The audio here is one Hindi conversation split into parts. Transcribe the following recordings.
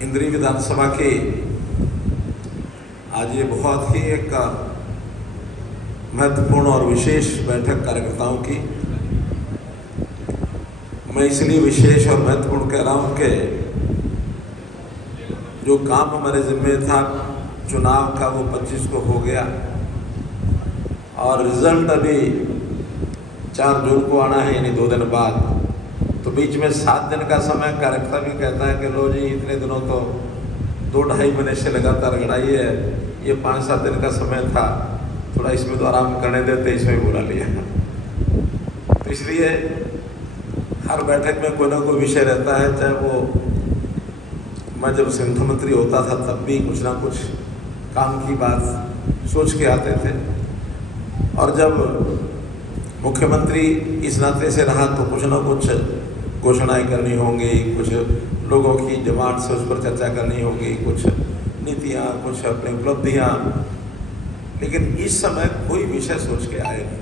इंद्री विधानसभा की आज ये बहुत ही एक महत्वपूर्ण और विशेष बैठक कार्यकर्ताओं की। मैं इसलिए विशेष और महत्वपूर्ण कह रहा हूँ कि जो काम हमारे जिम्मे था चुनाव का वो 25 को हो गया और रिजल्ट अभी 4 जून को आना है, यानी 2 दिन बाद। तो बीच में 7 दिन का समय कार्यकर्ता भी कहता है कि लो जी इतने दिनों तो 2-2.5 महीने से लगातार लड़ाई है, ये 5-7 दिन का समय था, थोड़ा इसमें तो आराम करने देते, इसमें बुला लिया। तो इसलिए हर बैठक में कोई ना कोई विषय रहता है, चाहे वो मैं जब संगठन मंत्री होता था तब भी कुछ ना कुछ काम की बात सोच के आते थे, और जब मुख्यमंत्री इस नाते से रहा तो कुछ ना कुछ घोषणाएं करनी होंगी, कुछ लोगों की डिमांड से उस पर चर्चा करनी होगी, कुछ नीतियाँ, कुछ अपनी उपलब्धियाँ। लेकिन इस समय कोई विषय सोच के आए नहीं।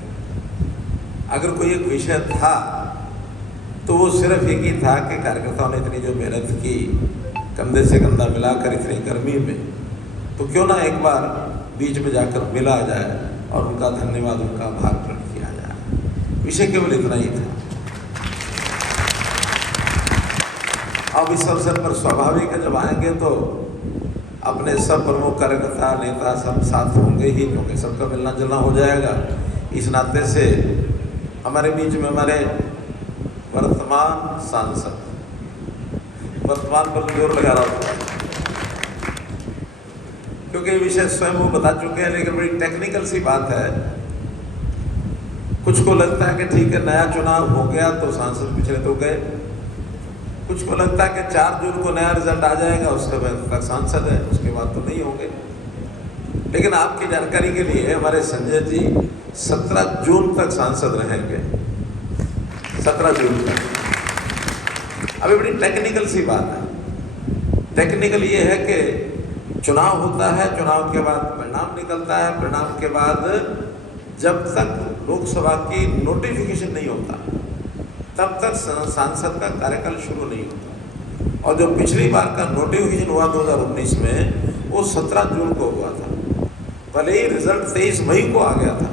अगर कोई एक विषय था तो वो सिर्फ एक ही था कि कार्यकर्ताओं ने इतनी जो मेहनत की कंधे से कंधा मिलाकर इतनी गर्मी में, तो क्यों ना एक बार बीच में जाकर मिला जाए और उनका धन्यवाद, उनका आभार प्रकट किया जाए। विषय केवल इतना ही था। अब इस अवसर पर स्वाभाविक है जब आएंगे तो अपने सब प्रमुख कार्यकर्ता नेता सब साथ होंगे ही, क्योंकि सबका मिलना जुलना हो जाएगा। इस नाते से हमारे बीच में हमारे वर्तमान सांसद, वर्तमान पर जोर लगा रहा होता है क्योंकि विषय स्वयं वो बता चुके हैं, लेकिन बड़ी टेक्निकल सी बात है। कुछ को लगता है कि ठीक है नया चुनाव हो गया तो सांसद पिछले तो गए, कुछ को लगता है कि 4 जून को नया रिजल्ट आ जाएगा उसके बाद तक सांसद है, उसके बाद तो नहीं होंगे। लेकिन आपकी जानकारी के लिए हमारे संजय जी 17 जून तक सांसद रहेंगे, 17 जून तक। अभी बड़ी टेक्निकल सी बात है। टेक्निकल ये है कि चुनाव होता है, चुनाव के बाद परिणाम निकलता है, परिणाम के बाद जब तक लोकसभा की नोटिफिकेशन नहीं होता तब तक सांसद का कार्यकाल शुरू नहीं होता। और जो पिछली बार का नोटिफिकेशन हुआ 2019 में वो 17 जून को हुआ था, भले ही रिजल्ट 23 मई को आ गया था।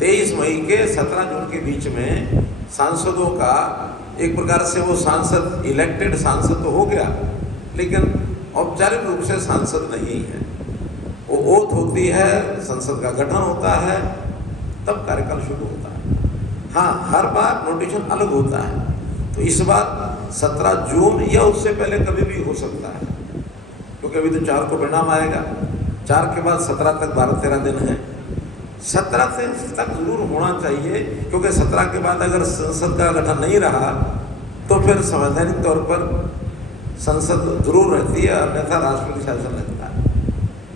23 मई के 17 जून के बीच में सांसदों का एक प्रकार से वो सांसद इलेक्टेड सांसद तो हो गया, लेकिन औपचारिक रूप से सांसद नहीं है। वो ओथ होती है, संसद का गठन होता है, तब कार्यकाल शुरू होता है। हाँ, हर बार नोटिफिकेशन अलग होता है। तो इस बार 17 जून या उससे पहले कभी भी हो सकता है, क्योंकि अभी तो 4 को परिणाम आएगा, 4 के बाद 17 तक 12-13 दिन है। 17 तक जरूर होना चाहिए, क्योंकि 17 के बाद अगर संसद का गठन नहीं रहा तो फिर संवैधानिक तौर पर संसद जरूर रहती है, अन्यथा राष्ट्रपति शासन लगता है।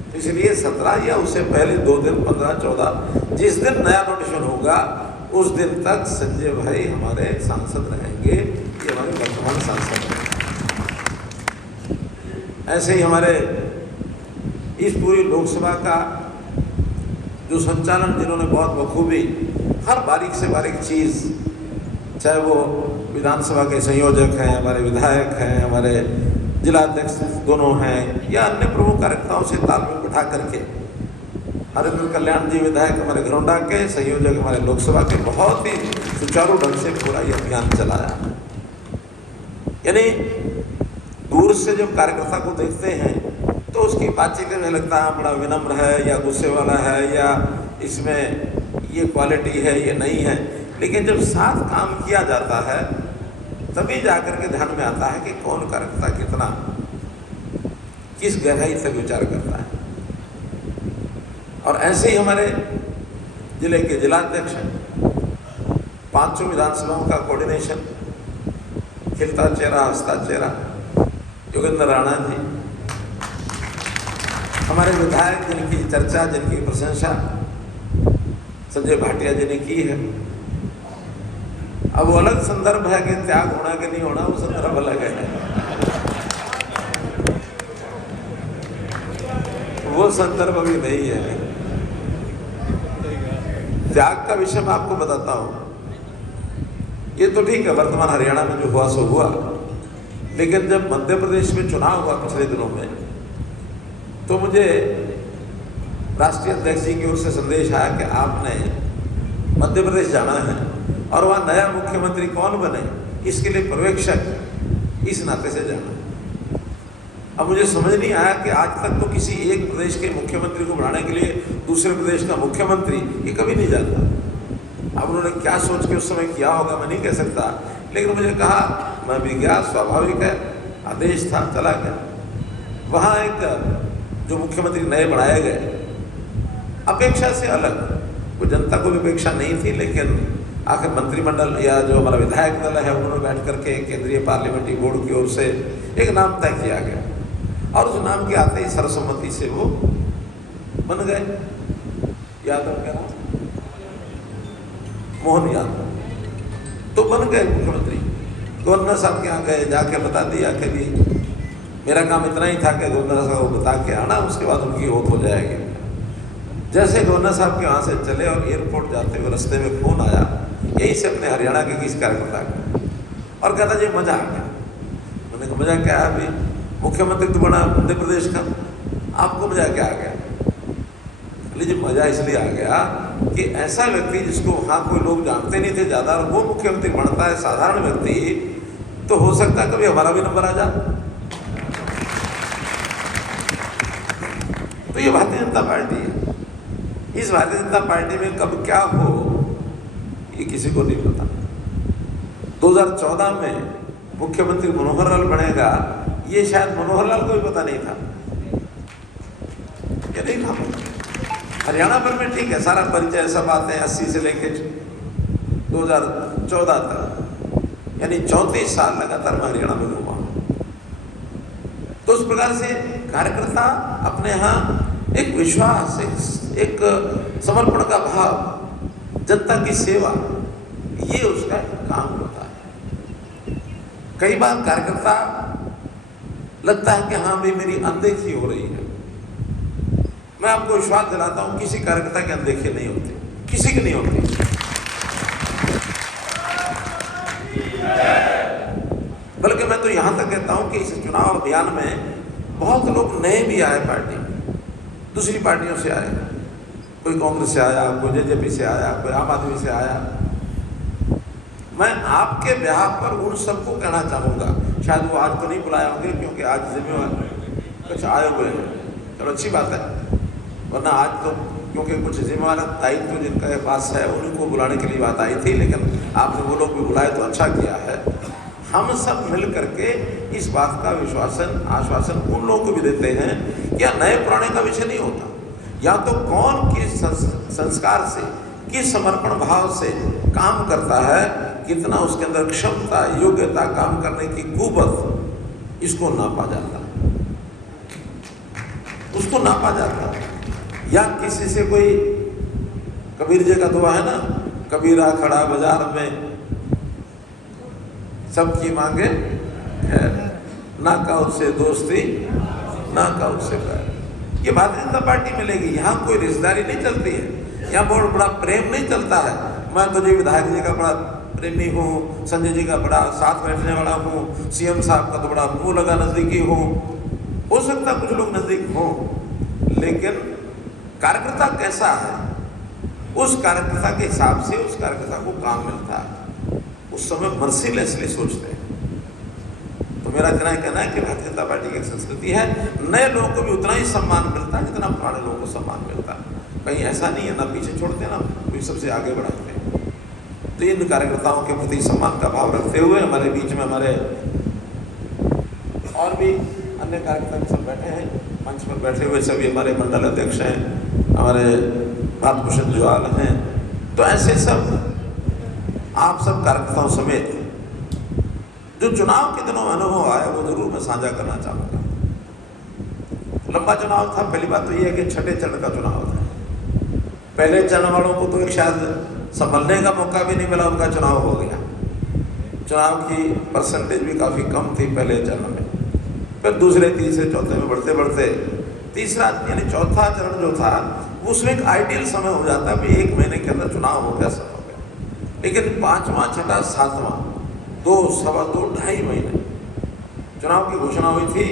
तो इसलिए 17 या उससे पहले 2 दिन, 15-14, जिस दिन नया नोटिफिकेशन होगा उस दिन तक संजय भाई हमारे सांसद रहेंगे। ये हमारे वर्तमान सांसद हैं। ऐसे ही हमारे इस पूरी लोकसभा का जो संचालन जिन्होंने बहुत बखूबी हर बारीक से बारीक चीज़, चाहे वो विधानसभा के संयोजक हैं, हमारे विधायक हैं, हमारे जिलाध्यक्ष दोनों हैं, या अन्य प्रमुख कार्यकर्ताओं से तालमेल बिठा करके, हरिंद्र कल्याण जी विधायक हमारे घरौंडा के, संयोजक हमारे लोकसभा के, बहुत ही सुचारू ढंग से पूरा ये अभियान चलाया। यानी दूर से जब कार्यकर्ता को देखते हैं तो उसकी बातचीत में लगता है बड़ा विनम्र है, या गुस्से वाला है, या इसमें ये क्वालिटी है, ये नहीं है। लेकिन जब साथ काम किया जाता है तभी जाकर के ध्यान में आता है कि कौन कार्यकर्ता कितना, किस गहराई तक विचार करता है। और ऐसे ही हमारे जिले के जिलाध्यक्ष हैं, 5 विधानसभाओं का कोऑर्डिनेशन, खिलता चेहरा हंसता चेहरा योगेंद्र राणा जी, हमारे विधायक जिनकी चर्चा, जिनकी प्रशंसा संजय भाटिया जी ने की है। अब वो अलग संदर्भ है कि त्याग होना कि नहीं होना, वो संदर्भ अलग है, वो संदर्भ अभी नहीं है। त्याग का विषय मैं आपको बताता हूँ। ये तो ठीक है, वर्तमान हरियाणा में जो हुआ सो हुआ, लेकिन जब मध्य प्रदेश में चुनाव हुआ पिछले दिनों में, तो मुझे राष्ट्रीय अध्यक्ष जी की ओर से संदेश आया कि आपने मध्य प्रदेश जाना है और वहाँ नया मुख्यमंत्री कौन बने इसके लिए पर्यवेक्षक इस नाते से जाना। अब मुझे समझ नहीं आया कि आज तक तो किसी एक प्रदेश के मुख्यमंत्री को बनाने के लिए दूसरे प्रदेश का मुख्यमंत्री ये कभी नहीं जाता। अब उन्होंने क्या सोच के उस समय किया होगा मैं नहीं कह सकता, लेकिन मुझे कहा, मैं भी गया, स्वाभाविक है, आदेश था, चला गया। वहाँ एक जो मुख्यमंत्री नए बनाए गए अपेक्षा से अलग, वो जनता को भी अपेक्षा नहीं थी, लेकिन आखिर मंत्रिमंडल या जो हमारा विधायक दल है उन्होंने बैठ करके केंद्रीय पार्लियामेंट्री बोर्ड की ओर से एक नाम तय किया गया और उस नाम के आते ही सर्वसम्मति से वो बन गए। यादव क्या नाम? मोहन यादव। तो बन गए मुख्यमंत्री। गवर्नर साहब के यहाँ गए, जाके बता दिया कि भी मेरा काम इतना ही था कि गवर्नर साहब को बता के आना, उसके बाद उनकी ओथ हो जाएगी। जैसे गवर्नर साहब के वहाँ से चले और एयरपोर्ट जाते हुए रास्ते में फोन आया यहीं से अपने हरियाणा के किसी कार्यकर्ता का, और कहता जी मजा आ गया। मैंने कहा मजा क्या है भाई, मुख्यमंत्री तो बना मध्य प्रदेश का, आपको मजा क्या आ गया? लीजिए मजा इसलिए आ गया कि ऐसा व्यक्ति जिसको वहाँ कोई लोग जानते नहीं थे ज़्यादा और वो मुख्यमंत्री बनता है, साधारण व्यक्ति, तो हो सकता है कभी हमारा भी नंबर आ जाए। तो ये भारतीय जनता पार्टी है। इस भारतीय जनता पार्टी में कब क्या हो ये किसी को नहीं पता। 2014 में मुख्यमंत्री मनोहर लाल बनेगा ये शायद मनोहर लाल को भी पता नहीं था, क्या नहीं था? हरियाणा भर में ठीक है, सारा परिचय सब आते हैं 80 से लेके 2014 तक, यानी 34 साल लगातार मैं हरियाणा में घूमा। तो उस प्रकार से कार्यकर्ता अपने यहाँ एक विश्वास, एक समर्पण का भाव, जनता की सेवा, ये उसका काम होता है। कई बार कार्यकर्ता लगता है कि हाँ भाई मेरी अनदेखी हो रही है। मैं आपको विश्वास दिलाता हूं किसी कार्यकर्ता की अनदेखी नहीं होती, किसी की नहीं होती। बल्कि मैं तो यहां तक कहता हूं कि इस चुनाव अभियान में बहुत लोग नए भी आए, पार्टी दूसरी पार्टियों से आए, कोई कांग्रेस से आया, कोई जेजेपी से आया, कोई आम आदमी से आया। मैं आपके ब्याह पर उन सबको कहना चाहूँगा, शायद वो आज तो नहीं बुलाए होंगे क्योंकि आज जिम्मेवार कुछ आए हुए हैं, चलो अच्छी बात है, वरना आज तो क्योंकि कुछ जिम्मेवार दायित्व जिनके पास है उनको बुलाने के लिए बात आई थी, लेकिन आपने वो लोग भी बुलाए तो अच्छा किया है। हम सब मिल करके इस बात का आश्वासन उन लोगों को भी देते हैं कि यह नए पुराने का विषय नहीं होता, या तो कौन किस संस्कार से, किस समर्पण भाव से काम करता है, कितना उसके अंदर क्षमता, योग्यता, काम करने की कुवत, इसको नापा जाता है, उसको नापा जाता है। या किसी से कोई, कबीर जी का दुआ है ना, कबीरा खड़ा बाजार में सबकी मांगे है, ना का उससे दोस्ती ना का उससे प्यार। ये भारतीय जनता पार्टी मिलेगी, यहाँ कोई रिश्तेदारी नहीं चलती है, यहाँ बहुत बड़ा प्रेम नहीं चलता है। मैं तो जी विधायक जी का बड़ा प्रेमी हूँ, संजय जी का बड़ा साथ बैठने वाला हूँ, सीएम साहब का तो बड़ा मुँह लगा नजदीकी हूँ। हो सकता कुछ लोग नजदीक हों, लेकिन कार्यकर्ता कैसा है उस कार्यकर्ता के हिसाब से उस कार्यकर्ता को काम मिलता है, उस समय मर्सीलेसली सोचते हैं। तो मेरा इतना ही कहना है कि भारतीय जनता पार्टी की संस्कृति है, नए लोगों को भी उतना ही सम्मान मिलता है जितना पुराने लोगों को सम्मान मिलता है। कहीं ऐसा नहीं है, ना पीछे छोड़ते ना कोई सबसे आगे बढ़ाते हैं। तो इन कार्यकर्ताओं के प्रति सम्मान का भाव रखते हुए हमारे बीच में हमारे और भी अन्य कार्यकर्ता सब बैठे हैं, मंच पर बैठे हुए सभी हमारे मंडल अध्यक्ष हैं, हमारे भारतभूषण जुआल हैं। तो ऐसे सब आप सब कार्यकर्ताओं समेत जो चुनाव के दिनों अनुभव आया वो जरूर मैं साझा करना चाहूँगा। लंबा चुनाव था, पहली बात तो ये है कि छठे चरण का चुनाव था। पहले चरण वालों को तो एक शायद संभलने का मौका भी नहीं मिला, उनका चुनाव हो गया। चुनाव की परसेंटेज भी काफ़ी कम थी पहले चरण में, फिर दूसरे, तीसरे, चौथे में बढ़ते बढ़ते तीसरा यानी चौथा चरण जो था उसमें एक आइडियल समय हो जाता है, 1 महीने के अंदर चुनाव हो गया, सब हो गया। लेकिन 5वां, 6वां, 7वां, 2, सवा 2, ढाई महीने चुनाव की घोषणा हुई थी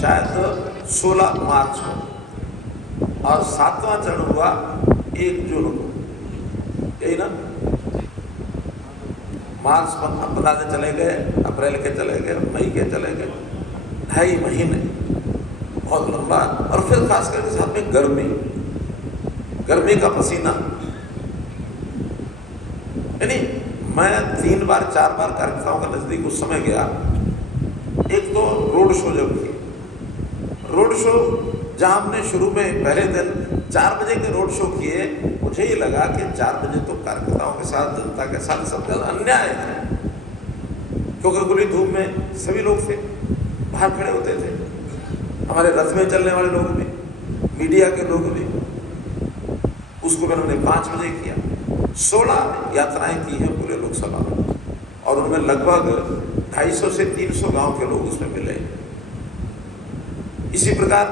शायद 16 मार्च को और 7वां चरण हुआ 1 जून को, यही ना। मार्च 15 दिन चले गए, अप्रैल के चले गए, मई के चले गए, 2.5 महीने, बहुत लंबा। और फिर खास करके साथ में गर्मी का पसीना। यानी मैं 3 बार 4 बार कार्यकर्ताओं का नजदीक उस समय गया। एक तो रोड शो जब थी, रोड शो जहां हमने शुरू में पहले दिन 4 बजे के रोड शो किए, मुझे ये लगा कि 4 बजे तो कार्यकर्ताओं के साथ, जनता के साथ सब अन्याय है, क्योंकि खुली धूप में सभी लोग थे, बाहर खड़े होते थे, हमारे रथ में चलने वाले लोग भी, मीडिया के लोग भी। उसको फिर हमने 5 बजे किया। 16 यात्राएं की हैं पूरे लोकसभा में और उनमें लगभग 250 से 300 गांव के लोग उसमें मिले। इसी प्रकार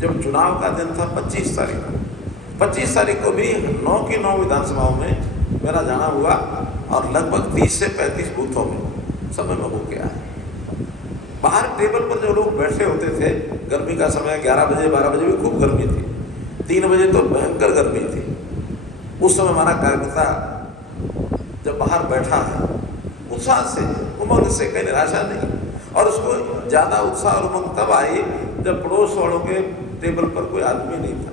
जब चुनाव का दिन था 25 तारीख को भी 9 की 9 विधानसभाओं में मेरा जाना हुआ और लगभग 30 से 35 बूथों में समय में हो गया है। बाहर टेबल पर जो लोग बैठे होते थे, गर्मी का समय, 11 बजे 12 बजे भी खूब गर्मी थी, 3 बजे तो भयंकर गर्मी थी। उस समय हमारा कार्यकर्ता जब बाहर बैठा है, उत्साह से, उमंग से, कहीं निराशा नहीं। और उसको ज़्यादा उत्साह और उमंग तब आई जब पड़ोस वालों के टेबल पर कोई आदमी नहीं था,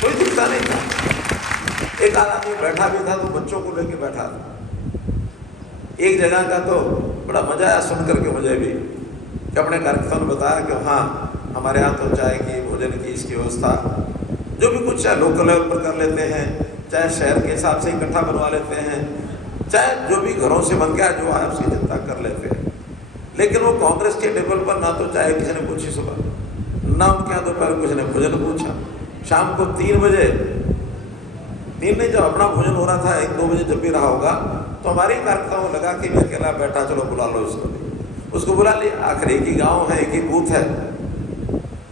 कोई दिखता नहीं था। एक आदमी बैठा भी था तो बच्चों को लेके बैठा था। एक जगह का तो बड़ा मजा आया सुन करके मुझे भी, कि अपने कार्यकर्ताओं ने बताया कि हाँ, हमारे यहाँ तो चाय की, भोजन की, इसकी व्यवस्था जो भी कुछ, चाहे लोकल लेवल पर कर लेते हैं, चाहे शहर के हिसाब से इकट्ठा बनवा लेते हैं, चाहे जो भी घरों से बन गया जो है उसकी चिंता कर लेते हैं। लेकिन वो कांग्रेस के टेबल पर ना तो चाय किसी ने पूछी सुबह, ना उनके यहाँ दोपहर किसी ने भोजन पूछा। शाम को 3 बजे, 3 नहीं, जब अपना भोजन हो रहा था 1-2 बजे जब भी रहा होगा, तो हमारे कार्यकर्ताओं को लगा कि मैं अकेला बैठा, चलो बुला लो उसको बुला लिया। आखिर एक ही गाँव है, एक ही बूथ है,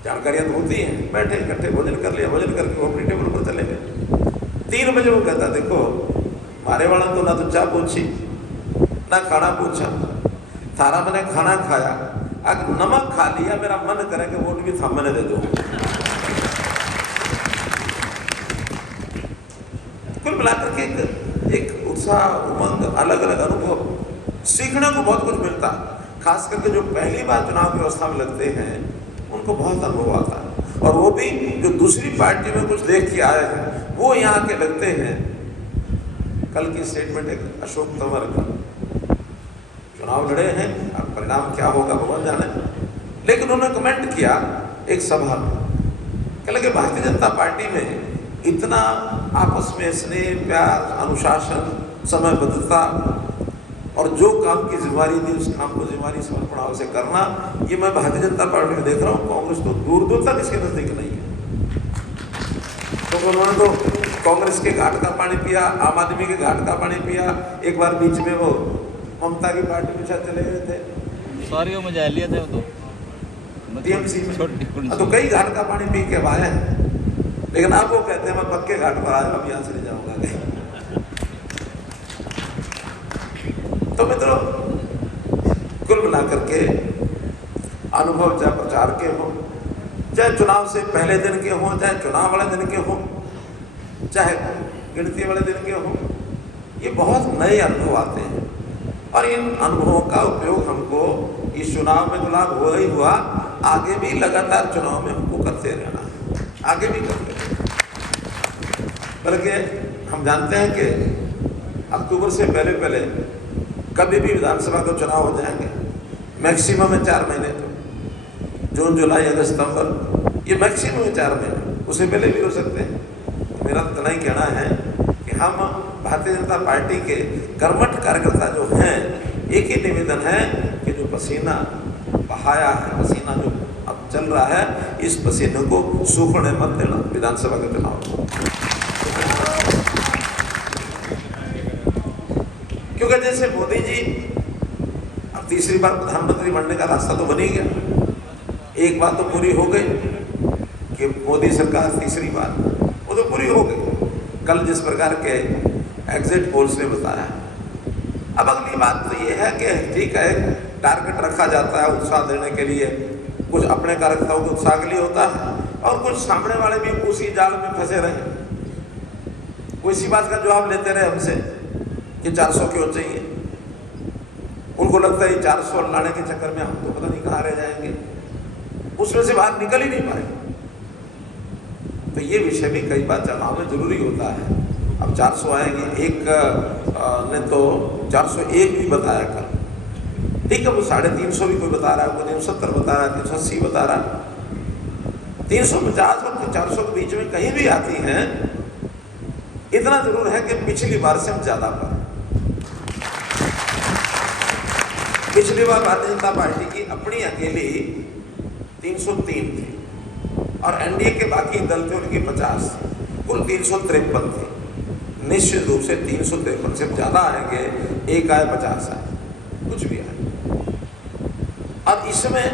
जानकारियाँ तो होती हैं। बैठे इकट्ठे भोजन कर लिया, भोजन करके वो अपनी टेबल पर चले गए। 3 बजे वो कहता, देखो मारे वाला तो ना तो चाय पूछी ना खाना पूछा, थारा मैंने खाना खाया, अगर नमक खा लिया, मेरा मन करे कि वोट भी था मैंने दे दो। कुल मिलाकर के एक उत्साह, उमंग, अलग अलग अनुभव, सीखने को बहुत कुछ मिलता। खास करके जो पहली बार चुनाव की व्यवस्था में लगते हैं उनको बहुत अनुभव आता है, और वो भी जो दूसरी पार्टी में कुछ देख के आए हैं वो यहाँ के लगते हैं। कल की स्टेटमेंट एक अशोक तंवर का, चुनाव लड़े हैं, अब परिणाम क्या होगा भगवान जाने, लेकिन उन्होंने कमेंट किया एक सभा में, कह लगे भारतीय जनता पार्टी में इतना आपस में स्नेह, प्यार, अनुशासन, समयबद्धता और जो काम की जिम्मेदारी थी उस काम को जिम्मेदारी समर्पण भाव से करना, ये मैं भारतीय जनता पार्टी में देख रहा हूँ। कांग्रेस तो दूर दूर तक इसके नजदीक नहीं है। तो उन्होंने तो कांग्रेस के घाट का पानी पिया, आम आदमी के घाट का पानी पिया। एक बार बीच में वो ममता की पार्टी में शायद चले गए थे, सॉरी वो मजा लिया था वो तो टीएमसी में, तो कई घाट का पानी पी के आए हैं। लेकिन अब वो कहते हैं मैं पक्के घाट पर आज अब यहाँ से नहीं जाऊंगा कहीं। तो मित्रों, कुल मिलाकर के अनुभव चाहे प्रचार के हो, चाहे चुनाव से पहले दिन के हों, चाहे चुनाव वाले दिन के हों, चाहे गिनती वाले दिन के हों, ये बहुत नए अनुभव आते हैं। और इन अनुभवों का उपयोग हमको इस चुनाव में तो लाभ हुआ ही हुआ, आगे भी लगातार चुनाव में हमको करते रहना है, आगे भी करते रहना। बल्कि हम जानते हैं कि अक्टूबर से पहले पहले कभी भी विधानसभा के चुनाव हो जाएंगे, मैक्सिमम में 4 महीने, तो जून, जुलाई, अगस्त, सितंबर, ये मैक्सिमम 4 महीने, उससे पहले भी हो सकते हैं। तो मेरा इतना ही कहना है कि हम भारतीय जनता पार्टी के कर्मठ कार्यकर्ता जो हैं, एक ही निवेदन है कि जो पसीना बहाया है, पसीना जो अब चल रहा है, इस पसीने को सूखने मत देना विधानसभा के चुनाव। क्योंकि जैसे मोदी जी अब तीसरी बार प्रधानमंत्री बनने का रास्ता तो बन ही गया, एक बात तो पूरी हो गई कि मोदी सरकार तीसरी बार, वो तो पूरी हो गई कल जिस प्रकार के एग्जिट पोल्स ने बताया। अब अगली बात तो ये है कि ठीक है, टारगेट रखा जाता है उत्साह देने के लिए, कुछ अपने कार्यकर्ताओं के उत्साह के लिए होता है और कुछ सामने वाले भी उसी जाल में फंसे रहे, वो इसी बात का जवाब लेते रहे हमसे कि 400 क्यों चाहिए। उनको लगता है 400 लाने के चक्कर में हम तो पता नहीं कहाँ रह जाएंगे, उसमें से बाहर निकल ही नहीं पाए। तो ये विषय भी कई बार चुनाव में जरूरी होता है। अब 400 आएंगे, एक ने तो 401 भी बताया कल, ठीक है, वो 350 भी कोई बता रहा है, कोई 370 बता रहा है, 380 बता रहा है, 350 और 400 के बीच में कहीं भी आती हैं। इतना जरूर है कि पिछली बार से हम ज्यादा पाए। पिछली बार भारतीय जनता पार्टी की अपनी अकेली 303 थी और एनडीए के बाकी दल थे उनकी 50, कुल 353 थे। निश्चित रूप से 353 से ज्यादा आएंगे, एक आए 50 आए, कुछ भी आए। अब इसमें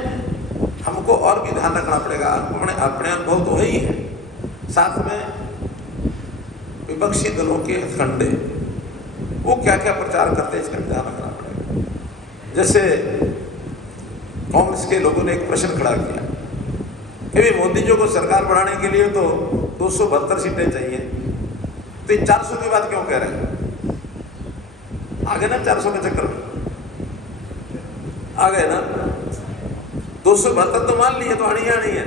हमको और भी ध्यान रखना पड़ेगा। अपने अनुभव तो वही है, साथ में विपक्षी दलों के हथकंडे वो क्या क्या प्रचार करते हैं, इसका ध्यान रखना पड़ेगा। जैसे कांग्रेस के लोगों ने एक प्रश्न खड़ा किया कि भी मोदी जी को सरकार बढ़ाने के लिए तो 272 सीटें चाहिए, तो 400 की बात क्यों कह रहे हैं? आ गए ना 400 के चक्कर में, आ गए ना। 272 तो मान लिए तो आनी है,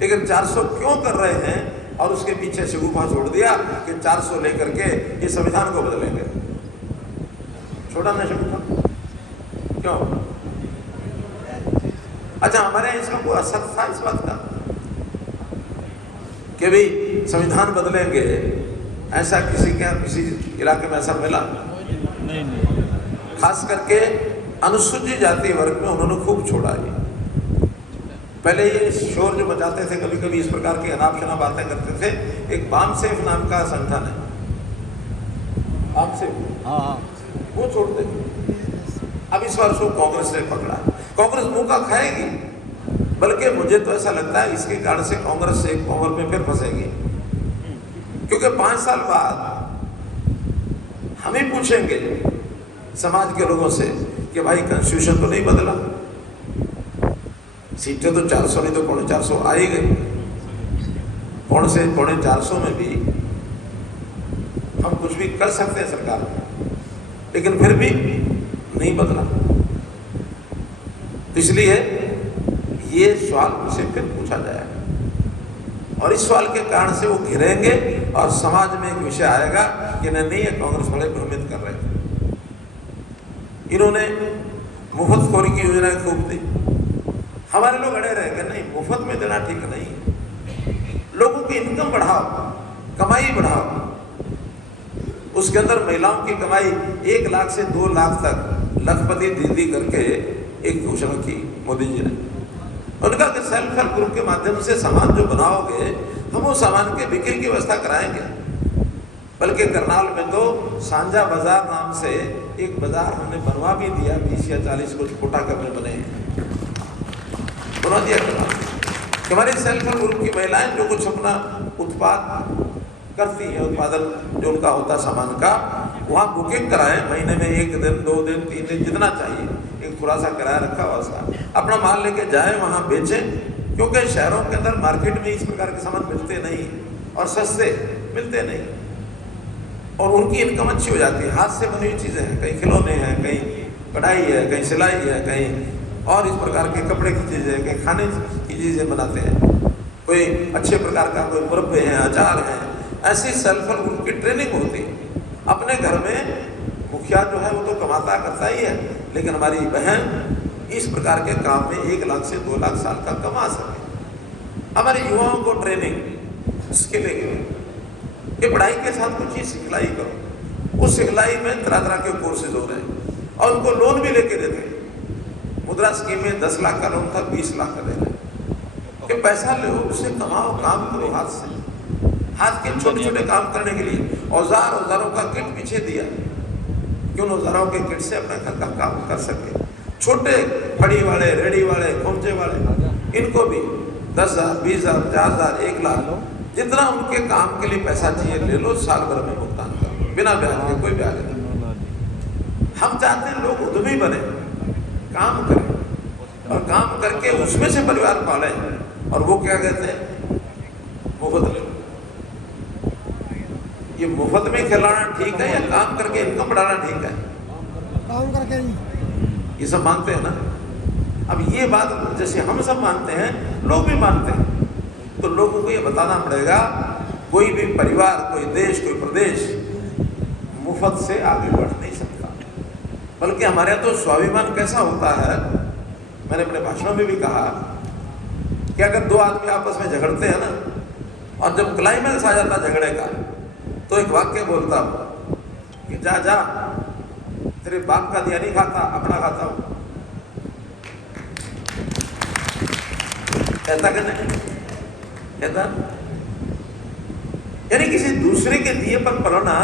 लेकिन 400 क्यों कर रहे हैं? और उसके पीछे शगुफा छोड़ दिया कि 400 लेकर के ये संविधान को बदलेंगे। छोड़ा ना शगुफा, क्यों? अच्छा, हमारे यहाँ इसका कोई असर था इस बात का कि भाई संविधान बदलेंगे? ऐसा किसी के किसी इलाके में ऐसा मिला नहीं। खास करके अनुसूचित जाति वर्ग में उन्होंने खूब छोड़ा है। पहले ये शोर जो मचाते थे, कभी कभी इस प्रकार की अनाप शनाप बातें करते थे। एक बामसेफ नाम का संगठन है, बामसेफ, वो छोड़ते थे। अब इस बार उसको कांग्रेस ने पकड़ा। कांग्रेस मुंह का खाएगी, बल्कि मुझे तो ऐसा लगता है इसके कारण से कांग्रेस एक पावर में फिर फंसेगी, क्योंकि 5 साल बाद हम ही पूछेंगे समाज के लोगों से कि भाई कॉन्स्टिट्यूशन तो नहीं बदला, सीटें तो 400 नहीं तो 450 आ ही गई, 450 में भी हम कुछ भी कर सकते हैं सरकार में, लेकिन फिर भी नहीं बदला। इसलिए ये सवाल उनसे फिर पूछा जाएगा और इस सवाल के कारण से वो घिरेंगे और समाज में एक विषय आएगा कि नहीं, कांग्रेस वाले भ्रमित कर रहे थे, इन्होंने मुफ्तखोरी की योजनाएं खूब दी। हमारे लोग अड़े रह गए, नहीं, मुफ्त में देना ठीक नहीं, लोगों की इनकम बढ़ाओ, कमाई बढ़ाओ। उसके अंदर महिलाओं की कमाई 1 लाख से 2 लाख तक लखपति दीदी करके एक घोषणा की मोदी जी ने। उनका कि सेल्फ हेल्प ग्रुप के माध्यम से सामान जो बनाओगे हम वो सामान के बिक्री की व्यवस्था कराएंगे। बल्कि करनाल में तो सांझा बाजार नाम से एक बाजार हमने बनवा भी दिया, 20 या 40 कुछ कोटा करने बने हैं, बना दिया करनाल। हमारी सेल्फ हेल्प ग्रुप की महिलाएं जो कुछ अपना उत्पाद करती हैं, उत्पादन जो उनका होता सामान का, वहाँ बुकिंग कराएं, महीने में 1 दिन 2 दिन 3 दिन जितना चाहिए, एक थोड़ा सा किराया रखा हुआ उसका, अपना माल लेके जाएं, वहाँ बेचें, क्योंकि शहरों के अंदर मार्केट में इस प्रकार के सामान मिलते नहीं और सस्ते मिलते नहीं, और उनकी इनकम अच्छी हो जाती है। हाथ से बनी हुई चीज़ें हैं, कहीं खिलौने हैं, कहीं कढ़ाई है, कहीं सिलाई है, कहीं और इस प्रकार के कपड़े की चीज़ें, कहीं खाने की चीज़ें बनाते हैं, कोई अच्छे प्रकार का कोई मुरब्बे हैं, अचार हैं, ऐसी सेल्फ हेल्प ग्रुप की ट्रेनिंग होती है। अपने घर में मुखिया जो है वो तो कमाता करता ही है, लेकिन हमारी बहन इस प्रकार के काम में 1 लाख से 2 लाख साल का कमा सके। हमारे युवाओं को ट्रेनिंग उसके लिए कि पढ़ाई के साथ कुछ ही सिखलाई करो। उस सिखलाई में तरह तरह के कोर्सेज हो रहे हैं और उनको लोन भी लेके देते हैं। मुद्रा स्कीम में 10 लाख का लोन था, 20 लाख का दे रहे हैं कि पैसा लो, उससे कमाओ, काम करो हाथ से, हाथ के छोटे छोटे काम करने के लिए। औजारों का किट पीछे दिया कि उन औजारों के किट से अपना घर का काम कर सके। छोटे फड़ी वाले, रेडी वाले, खोमचे वाले, इनको भी 10,000, 20,000, 50,000, 1 लाख, जितना उनके काम के लिए पैसा चाहिए ले लो, साल भर में भुगतान करो, बिना ब्याज के, कोई ब्याज नहीं। हम चाहते हैं लोग उद्यमी बने, काम करें और काम करके उसमें से परिवार पालें। और वो क्या कहते हैं, मुफ्त ले लो। ये मुफ्त में खिलाना ठीक है या काम करके इनकम बढ़ाना ठीक है? काम करके ही। ये सब मानते हैं ना। अब ये बात जैसे हम सब मानते हैं, लोग भी मानते हैं, तो लोगों को ये बताना पड़ेगा कोई भी परिवार, कोई देश, कोई प्रदेश मुफ्त से आगे बढ़ नहीं सकता। बल्कि हमारे यहाँ तो स्वाभिमान कैसा होता है, मैंने अपने भाषणों में भी कहा कि अगर दो आदमी आपस में झगड़ते हैं ना, और जब क्लाइमैक्स आ जाता झगड़े का, तो एक वाक्य बोलता हूँ कि जा जा, तेरे बाप का दिया नहीं खाता, अपना खाता हूँ। कहता कि नहीं कहता? यानी किसी दूसरे के दिए पर पलना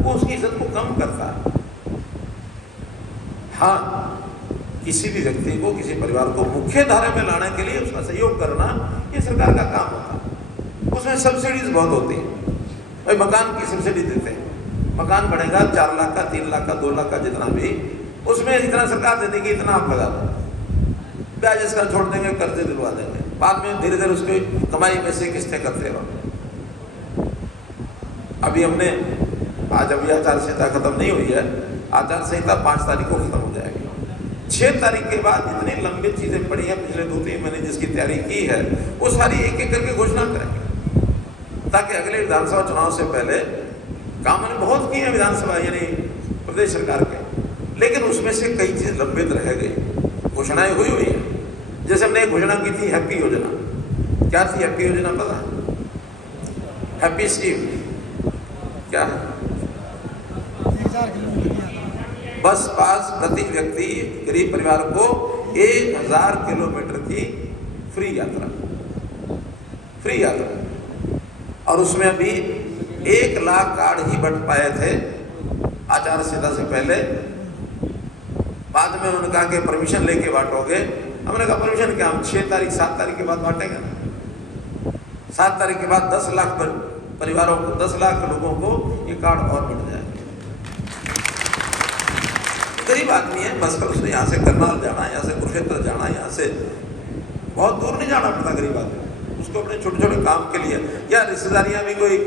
वो उसकी इज्जत को कम करता है। हाँ, किसी भी व्यक्ति को, किसी परिवार को मुख्य धारा में लाने के लिए उसका सहयोग करना ये सरकार का काम होता है। उसमें सब्सिडीज बहुत होती है। भाई मकान की सब्सिडी देते हैं, मकान बनेगा 4 लाख का, 3 लाख का, 2 लाख का, जितना भी, उसमें इतना सरकार दे देगी, इतना आप लगा दो, ब्याज इसका छोड़ देंगे, कर्जे दिलवा देंगे, बाद में धीरे धीरे उसकी कमाई में से किस्तें करते रहो। अभी हमने आज अभी आचार संहिता खत्म नहीं हुई है, आचार संहिता 5 तारीख को खत्म हो जाएगी। 6 तारीख के बाद जितनी लंबी चीजें पड़ी हैं पिछले 2-3 महीने जिसकी तैयारी की है, वो सारी एक एक करके घोषणा करेंगे, ताकि अगले विधानसभा चुनाव से पहले काम हमने बहुत किए हैं विधानसभा यानी प्रदेश सरकार के, लेकिन उसमें से कई चीज लंबित रह गई। घोषणाएं हुई है, जैसे हमने एक घोषणा की थी हैप्पी योजना। क्या थी हैप्पी योजना पता? हैप्पी स्कीम क्या है? 1000 किलोमीटर बस पास प्रति व्यक्ति गरीब परिवार को 1000 किलोमीटर की फ्री यात्रा। और उसमें अभी 1 लाख कार्ड ही बंट पाए थे आचार संहिता से पहले। बाद में उन्होंने कहा कि परमिशन लेके बांटोगे। हमने कहा परमिशन क्या, हम 6 तारीख 7 तारीख के बाद बांटेंगे। 7 तारीख के बाद 10 लाख परिवारों को, 10 लाख लोगों को ये कार्ड और मिल जाएंगे। गरीब आदमी है, बस कर उसने यहाँ से करनाल जाना, यहाँ से कुरुक्षेत्र जाना, यहाँ से बहुत दूर नहीं जाना पड़ता गरीब आदमी, उसको अपने छोटे छोटे काम के लिए, या रिश्तेदारियाँ भी कोई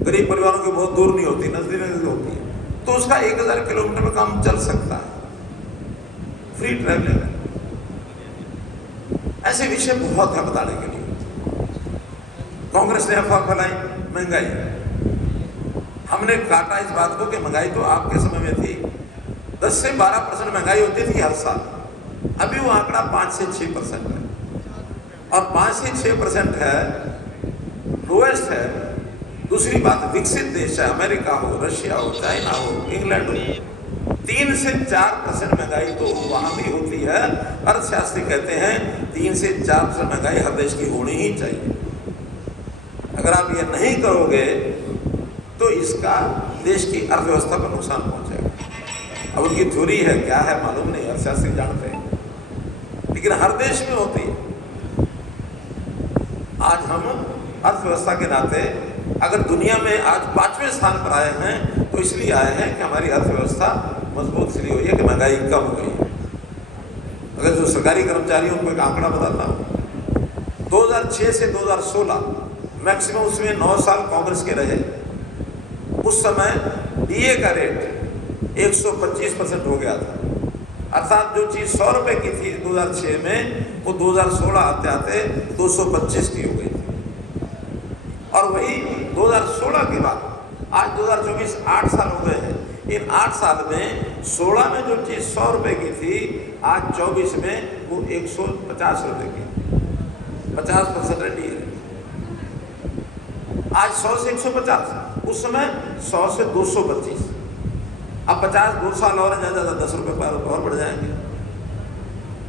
गरीब परिवारों की बहुत दूर नहीं होती, नजदीक नजदीक होती है, तो उसका 1000 किलोमीटर में काम चल सकता है। फ्री ट्रैवलिंग, ऐसे विषय बहुत है बताने के लिए। कांग्रेस ने अफवाह फैलाई महंगाई। हमने काटा इस बात को कि महंगाई तो आपके समय में थी, 10 से 12% महंगाई होती थी हर साल। अभी वो आंकड़ा 5 से 6% है, और 5 से 6% है, लोएस्ट है। दूसरी बात, विकसित देश है, अमेरिका हो, रशिया हो, चाइना हो, इंग्लैंड हो, 3 से 4% महंगाई तो वहां भी होती है। अर्थशास्त्री कहते हैं 3 से 4% महंगाई हर देश की होनी ही चाहिए। अगर आप ये नहीं करोगे तो इसका देश की अर्थव्यवस्था पर नुकसान पहुंचेगा। अब उनकी थ्योरी है, क्या है मालूम नहीं, अर्थशास्त्री जानते हैं, लेकिन हर देश में होती है। आज हम अर्थव्यवस्था के नाते अगर दुनिया में आज 5वें स्थान पर आए हैं, तो इसलिए आए हैं कि हमारी अर्थव्यवस्था मजबूत इसलिए हुई है कि महंगाई कम हुई है। अगर जो सरकारी कर्मचारियों को एक आंकड़ा बताता हूँ, 2006 से 2016 मैक्सिमम, उसमें 9 साल कांग्रेस के रहे, उस समय डीए का रेट 125% हो गया था। अर्थात जो चीज 100 रुपए की थी 2006 में, वो 2016 आते आते 225 की हो गई थी। और वही 2016 के बाद आज 2024 8 साल हो गए हैं। इन 8 साल में 16 में जो चीज 100 रुपए की थी, आज 24 में वो 150 रुपए की, 50% डीए। आज 100 से 150, उस समय 100 से 225, अब 50 2 साल और ज्यादा 10 रुपए पर और बढ़ जाएंगे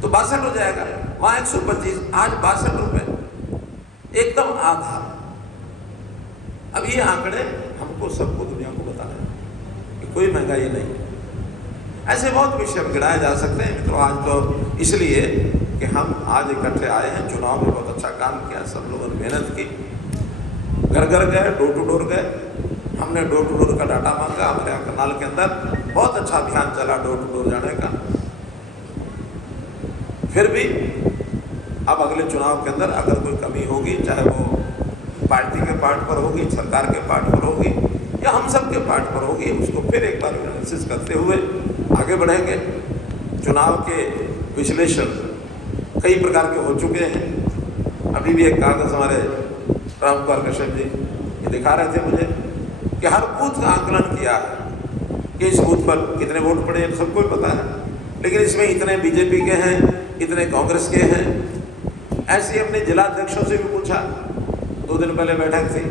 तो 62 हो जाएगा। वहां 125, आज 62 रुपए, एकदम आधा। अब ये आंकड़े हमको सबको दुनिया को बताना है कि कोई महंगाई नहीं है। ऐसे बहुत विषय गिनाए जा सकते हैं मित्रों। आज तो इसलिए कि हम आज इकट्ठे आए हैं, चुनाव में बहुत अच्छा काम किया, सब लोगों ने मेहनत की, घर घर गए, डोर टू डोर गए। हमने डोर टू डोर का डाटा मांगा। हमारे यहाँ करनाल के अंदर बहुत अच्छा अभियान चला डोर टू डोर जाने का। फिर भी अब अगले चुनाव के अंदर अगर कोई कमी होगी, चाहे वो पार्टी के पार्ट पर होगी, सरकार के पार्ट पर होगी या हम सब के पार्ट पर होगी, उसको फिर एक बार एनालिसिस करते हुए आगे बढ़ेंगे। चुनाव के विश्लेषण कई प्रकार के हो चुके हैं। अभी भी एक कागज हमारे राम कुमार कश्यप जी ये दिखा रहे थे मुझे कि हर बूथ का आकलन किया है कि इस बूथ पर कितने वोट पड़े, सबको ही पता है, लेकिन इसमें इतने बीजेपी के हैं, इतने कांग्रेस के हैं। ऐसे ही हमने जिला अध्यक्षों से भी पूछा, 2 दिन पहले बैठक थी,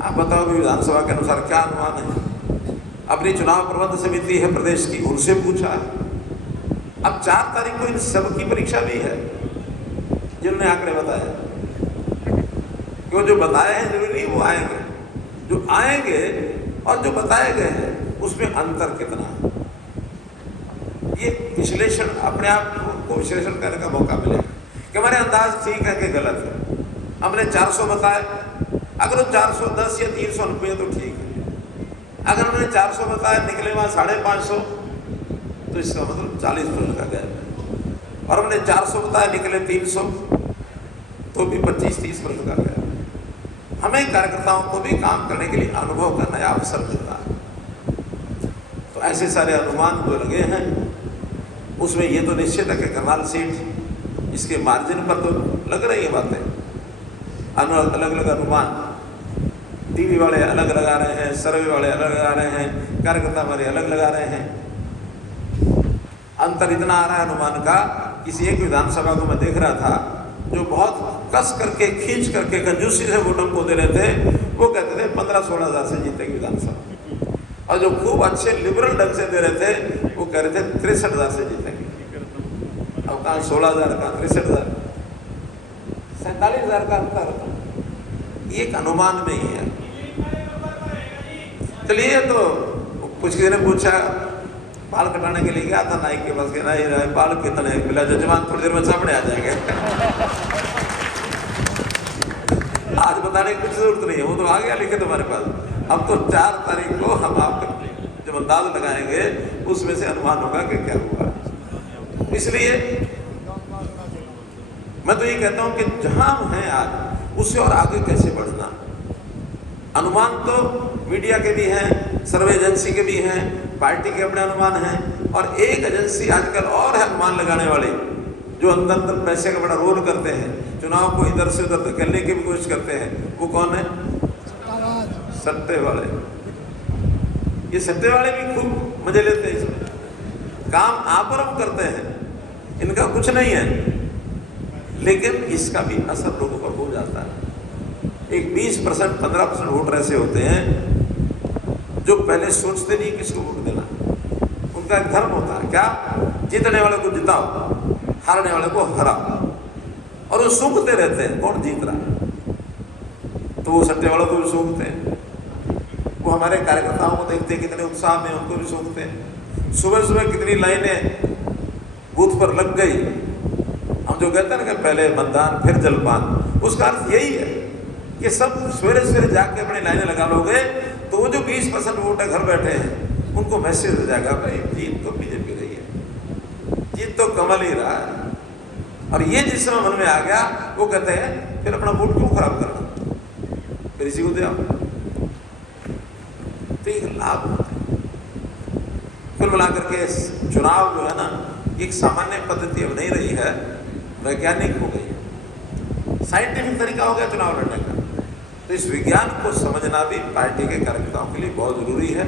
आप बताओ भी विधानसभा के अनुसार क्या अनुमान है। अपनी चुनाव प्रबंध समिति है प्रदेश की, उनसे पूछा। अब 4 तारीख को इन सब की परीक्षा भी है जिन्होंने आंकड़े बताए, क्यों जो बताए हैं जरूरी नहीं वो आएंगे, जो आएंगे और जो बताए गए हैं उसमें अंतर कितना है, ये विश्लेषण अपने आप को विश्लेषण करने का मौका मिलेगा कि हमारे अंदाज ठीक है कि गलत है। हमने 400 बताए, अगर वो 410 या 390 तो ठीक है। अगर हमने 400 बताया निकले वहाँ 550, तो इसका मतलब 40% का गैप है। और हमने 400 बताया निकले 300, तो भी 25-30% का गैप है। हमें कार्यकर्ताओं को भी काम करने के लिए अनुभव का नया अवसर मिलता है। तो ऐसे सारे अनुमान जो लगे हैं उसमें ये तो निश्चित है कि करनाल सीट इसके मार्जिन पर तो लग रही है बातें, अलग अलग अनुमान, टीवी वाले अलग लगा रहे हैं, सर्वे वाले अलग लगा रहे हैं, कार्यकर्ता हमारे अलग लगा रहे हैं। अंतर इतना आ रहा है अनुमान का, किसी एक विधानसभा को मैं देख रहा था जो बहुत कस करके खींच करके कंजूसी से वोट हमको दे रहे थे, वो कहते थे 15-16 हज़ार से जीतेगी विधानसभा, और जो खूब अच्छे लिबरल ढंग से दे रहे थे वो कह रहे थे 63 हज़ार से जीतेंगे। अब कहाँ 16 हज़ार, कहाँ 63 हज़ार, 47 हज़ार का अंतर एक अनुमान में ही है। चलिए, तो कुछ किसी ने पूछा, बाल कटाने के लिए गया था नाई के पास, नहीं बाल कितने मिला, जजमान थोड़ी देर में सामने आ जाएंगे। आज बताने की कुछ जरूरत नहीं है, वो तो आ गया लिखे तुम्हारे पास। अब तो 4 तारीख को हम आपको जब अंदाज लगाएंगे उसमें से अनुमान होगा कि क्या हुआ। इसलिए मैं तो ये कहता हूं कि जहां हम हैं आज उससे और आगे कैसे बढ़ना। अनुमान तो मीडिया के भी हैं, सर्वे एजेंसी के भी हैं, पार्टी के अपने अनुमान हैं, और एक एजेंसी आजकल और है अनुमान लगाने वाले जो अंदर अंदर पैसे का बड़ा रोल करते हैं, चुनाव को इधर से उधर धकेलने की भी कोशिश करते हैं। वो कौन है? सट्टे वाले। ये सट्टे वाले भी खूब मजे लेते हैं, इसमें काम आप और हम करते हैं, इनका कुछ नहीं है, लेकिन इसका भी असर लोगों पर हो जाता है। एक 20%, 15% वोटर ऐसे होते हैं जो पहले सोचते नहीं किसको वोट देना। उनका एक धर्म होता है, क्या? जीतने वाले को जिताओ, हारने वाले को हराओ, और वो सूंघते रहते हैं कौन जीत रहा। तो वो सट्टे वालों को भी सूंघते हैं, वो हमारे कार्यकर्ताओं को देखते हैं कितने उत्साह में, उनको भी सूंघते हैं। सुबह सुबह कितनी लाइनें बूथ पर लग गई। हम जो कहते हैं ना कि पहले मतदान फिर जलपान, उसका अर्थ यही है कि सब सवेरे सवेरे जाके अपनी लाइनें लगा लोगे तो वो जो 20% वोट है घर बैठे हैं उनको मैसेज हो जाएगा, भाई जीत तो बीजेपी रही है, जीत तो कमल ही रहा है। और ये जिस समय मन में आ गया वो कहते हैं फिर अपना वोट क्यों खराब करना, फिर इसी को दे आओ। तो एक लाभ होता है। कुल मिलाकर के चुनाव जो है ना, एक सामान्य पद्धति अब नहीं रही है, वैज्ञानिक हो गई है, साइंटिफिक तरीका हो गया चुनाव लड़ने का। तो इस विज्ञान को समझना भी पार्टी के कार्यकर्ताओं के लिए बहुत जरूरी है,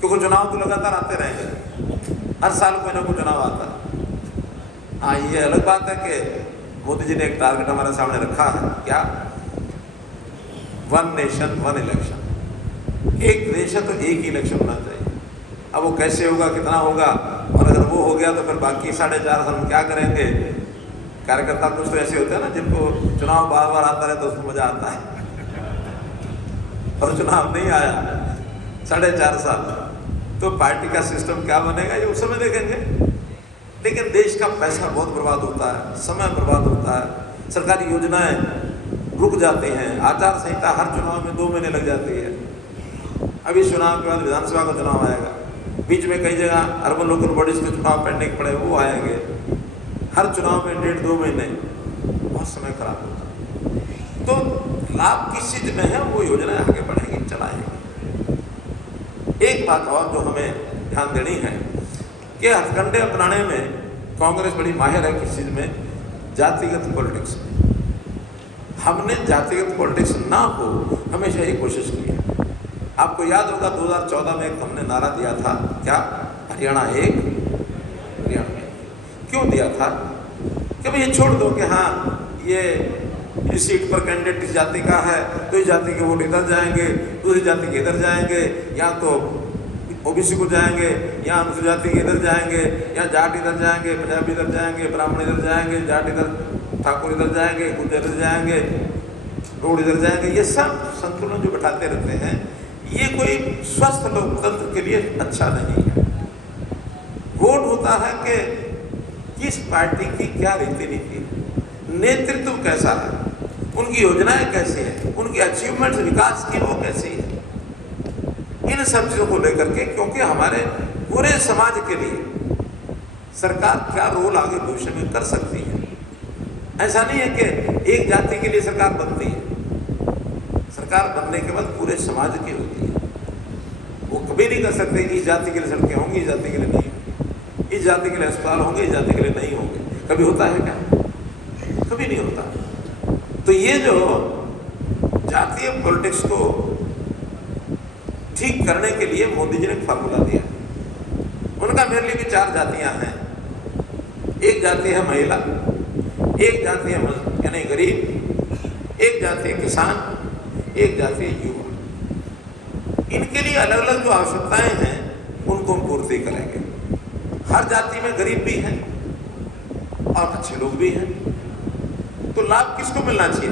क्योंकि चुनाव तो लगातार आते रहेंगे, हर साल कोई ना कोई चुनाव आता है। हाँ, ये अलग बात है कि मोदी जी ने एक टारगेट हमारे सामने रखा है, क्या? 1 नेशन 1 इलेक्शन, एक देश है तो एक ही इलेक्शन होना चाहिए। अब वो कैसे होगा, कितना होगा, और अगर वो हो गया तो फिर बाकी 4.5 हम क्या करेंगे। कार्यकर्ता कुछ तो ऐसे होते हैं ना जिनको चुनाव बार बार आता है तो उसको मजा आता है, और चुनाव नहीं आया 4.5 साल, तो पार्टी का सिस्टम क्या बनेगा ये उस समय देखेंगे। लेकिन देश का पैसा बहुत बर्बाद होता है, समय बर्बाद होता है, सरकारी योजनाएं रुक जाती हैं, आचार संहिता हर चुनाव में 2 महीने लग जाती है। अभी चुनाव के बाद विधानसभा का चुनाव आएगा, बीच में कई जगह अर्बन लोकल बॉडीज के चुनाव पेंडिंग पड़े वो आएंगे, हर चुनाव में 1.5-2 महीने बहुत समय खराब होता है। तो लाभ किस चीज में है, वो योजना आगे बढ़ेगी, चलाएंगे। एक बात और जो हमें ध्यान देनी है कि हथकंडे अपनाने में कांग्रेस बड़ी माहिर है, किस चीज में, जातिगत पॉलिटिक्स में। हमने जातिगत पॉलिटिक्स ना हो हमेशा ये कोशिश की है। आपको याद होगा 2014 में एक हमने नारा दिया था, क्या, हरियाणा एक, हरियाणा में। क्यों दिया था कि भाई ये छोड़ दो कि हाँ ये इस सीट पर कैंडिडेट इस जाति का है तो इस जाति के वोट इधर जाएंगे, दूसरी जाति के इधर जाएंगे, या तो ओबीसी को जाएंगे, या अनुसूचित जाति के इधर जाएंगे, या जाट इधर जाएंगे, पंजाबी इधर जाएंगे, ब्राह्मण इधर जाएंगे, जाट इधर, ठाकुर इधर जाएंगे, गुर्जर इधर जाएंगे, रोड इधर जाएंगे। ये सब संतुलन जो बैठाते रहते हैं, ये कोई स्वस्थ लोकतंत्र के लिए अच्छा नहीं है। वोट होता है कि किस पार्टी की क्या रीति नीति है, नेतृत्व कैसा है, उनकी योजनाएं कैसी है, उनकी अचीवमेंट विकास की वो कैसी है, इन सब चीजों को लेकर के, क्योंकि हमारे पूरे समाज के लिए सरकार क्या रोल आगे भविष्य में कर सकती है। ऐसा नहीं है कि एक जाति के लिए सरकार बनती है, सरकार बनने के बाद पूरे समाज की होती है। वो कभी नहीं कर सकते कि इस जाति के लिए सड़कें होंगी, इस जाति के लिए नहीं होंगी, इस जाति के लिए अस्पताल होंगे, इस जाति के लिए नहीं होंगे। कभी होता है क्या? कभी नहीं होता। तो ये जो जातीय पॉलिटिक्स को ठीक करने के लिए मोदी जी ने एक फार्मूला दिया। उनका मेरे लिए भी 4 जातियां हैं। एक जाति है महिला, एक जाति है यानी गरीब, एक जाति है किसान, एक जाति है युवा। इनके लिए अलग अलग जो आवश्यकताएं हैं उनको हम पूर्ति करेंगे। हर जाति में गरीब भी हैं और अच्छे लोग भी हैं। तो लाभ किसको मिलना चाहिए?